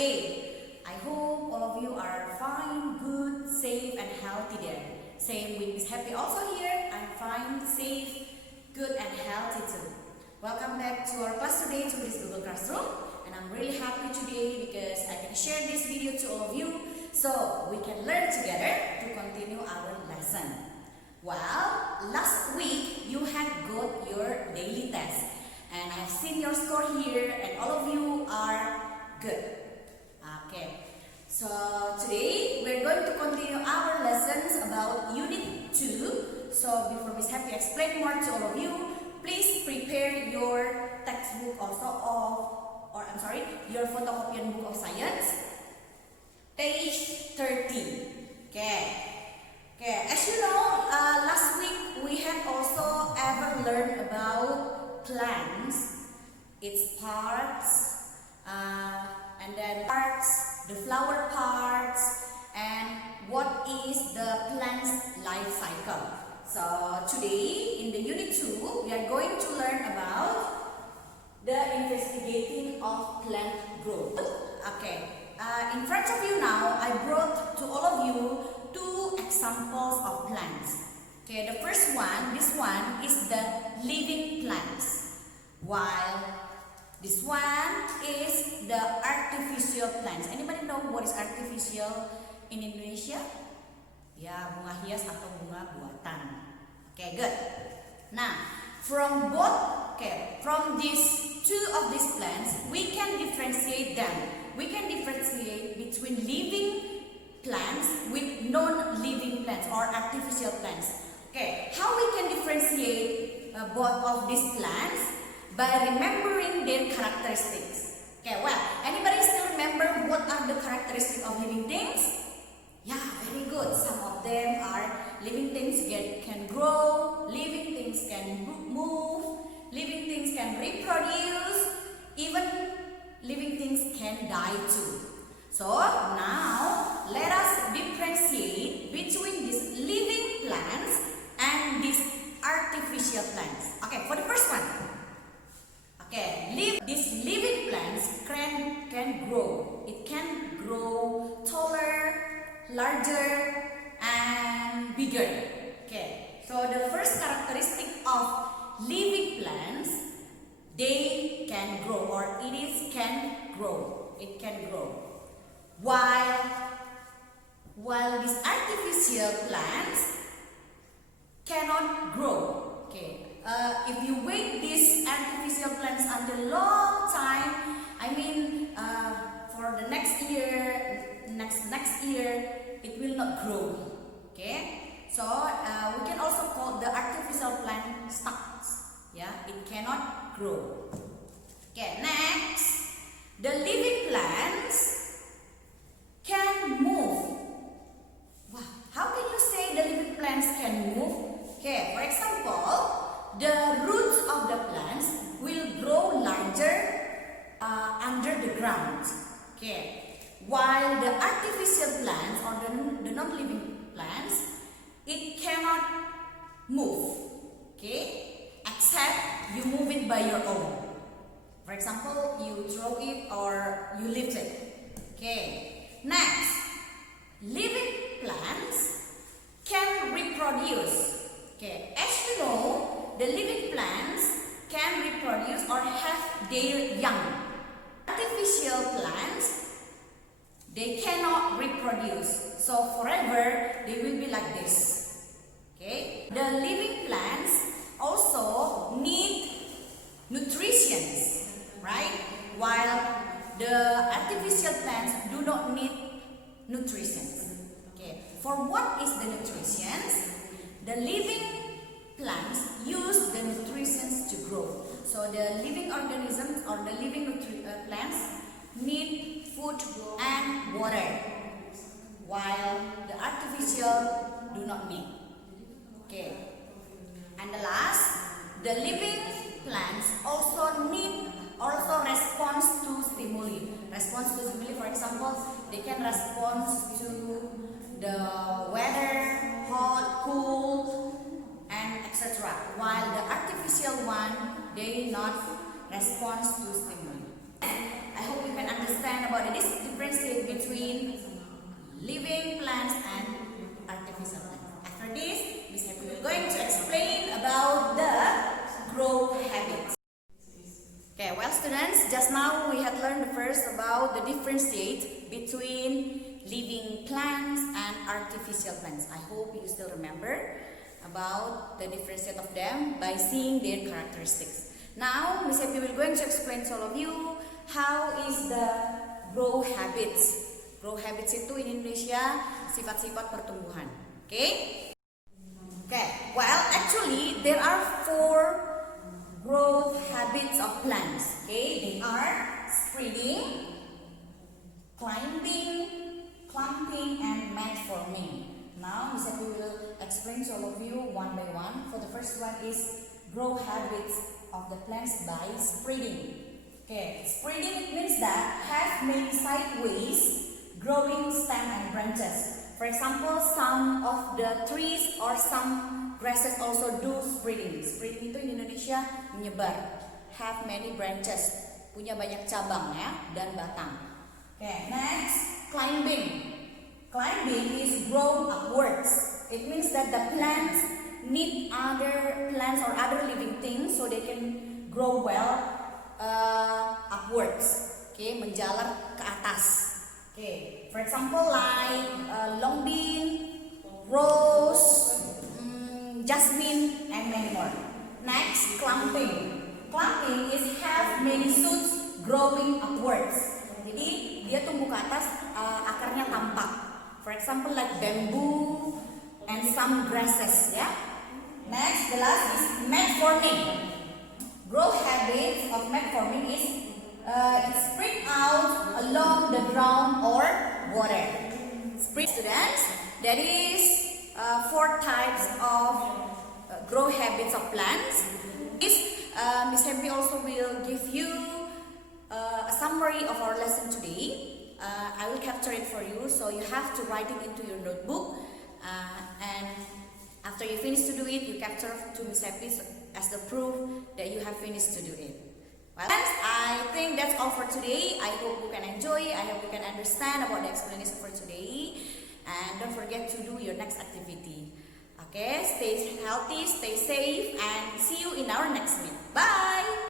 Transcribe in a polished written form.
today? I hope all of you are fine, good, safe and healthy there. Same with Miss Happy also here. I'm fine, safe, good and healthy too. Welcome back to our class today, to this Google Classroom. And I'm really happy today because I can share this video to all of you so we can learn together to continue our lesson. Well, last week you had got your daily test. And I've seen your score here and all of you are good. Okay, so today we're going to continue our lessons about Unit 2. So before Miss Happy explain more to all of you, please prepare your textbook also your photocopian book of science, page 13. Okay. As you know, last week we had also ever learned about plants, its parts, and then parts, the flower parts, and what is the plant's life cycle. So today in the Unit 2, we are going to learn about the investigating of plant growth. Okay, in front of you now, I brought to all of you two examples of plants. Okay, the first one, this one is the living plants, while this one is the artificial plants. Anybody know what is artificial in Indonesia? Ya, bunga hias atau bunga buatan. Okay, good. Now, from these two of these plants, we can differentiate them. We can differentiate between living plants with non-living plants or artificial plants. Okay, how we can differentiate both of these plants? By remembering their characteristics. Okay, well, anybody still remember what are the characteristics of living things? Yeah, very good. Some of them are living things can grow, living things can move, living things can reproduce, even living things can die too. So now let us differentiate between these living plants and these artificial plants. Okay, for the first one. Okay, these living plants can grow. It can grow taller, larger, and bigger. Okay, so the first characteristic of living plants, they can grow, or it can grow. It can grow. While these artificial plants cannot grow. Okay, if you wait these artificial plants until long time, I mean for the next year, next year, it will not grow. Okay, so we can also call the artificial plant stuck. Yeah, it cannot grow. Okay, next, the living plants can move. Wow, how can you say the living plants can move? Okay, for example, the roots of the plants will grow larger under the ground. Okay, while the artificial plants or the non-living plants, it cannot move. Okay, except you move it by your own. For example, you throw it or you lift it. Okay, next, living plants can reproduce. Okay, as you know, the living plants can reproduce or have their young. Artificial plants, they cannot reproduce. So forever, they will be like this. Okay, the living plants also need nutrition, right? While the artificial plants do not need nutrition. Okay, for what is the nutrition? The living plants use the nutrition to grow. So the living organisms or the living plants need food and water, while the artificial do not need. Okay, and the last, the living plants also response to stimuli. For example, they can respond to the weather, hot, cool, and etc. While the artificial one, they not respond to stimuli. I hope you can understand about the difference between living plants and artificial plants. After this, Miss Happy will going to explain about the grow habits. Okay, well students, just now we had learned first about the differentiate between living plants and artificial plants. I hope you still remember about the differentiate of them by seeing their characteristics. Now, Miss Happy will going to explain to all of you how is the grow habits. Grow habits itu in Indonesia sifat-sifat pertumbuhan. Okay? Okay. Well, actually there are 4 growth habits of plants. Okay? They are spreading, climbing, clumping, and mat forming. Now, Miss Happy will explain to all of you one by one. For the first one is grow habits of the plants by spreading. Okay, spreading it means that have many sideways growing stem and branches. For example, some of the trees or some grasses also do spreading. Spreading itu in Indonesia menyebar. Have many branches, punya banyak cabang ya dan batang. Okay, next climbing. Climbing is grow upwards. It means that the plants need other plants or other living things so they can grow well upwards. Okay, menjalar ke atas. Okay, for example like long bean, rose, jasmine, and many more. Next, clumping. Clumping is have many shoots growing upwards. Jadi dia tumbuh ke atas, akarnya tampak. For example like bamboo and some grasses, yeah. Next, the last is mat forming. Growth habits of mat forming is it spread out along the ground or water. Spread, students, there is 4 types of growth habits of plants. Miss Happy also will give you a summary of our lesson today. I will capture it for you, so you have to write it into your notebook, and after you finish to do it, you capture to Miss Happy as the proof that you have finished to do it. Well, I think that's all for today. I hope you can enjoy. I hope you can understand about the explanation for today, and don't forget to do your next activity. Okay, stay healthy, stay safe, and see you in our next meet. Bye!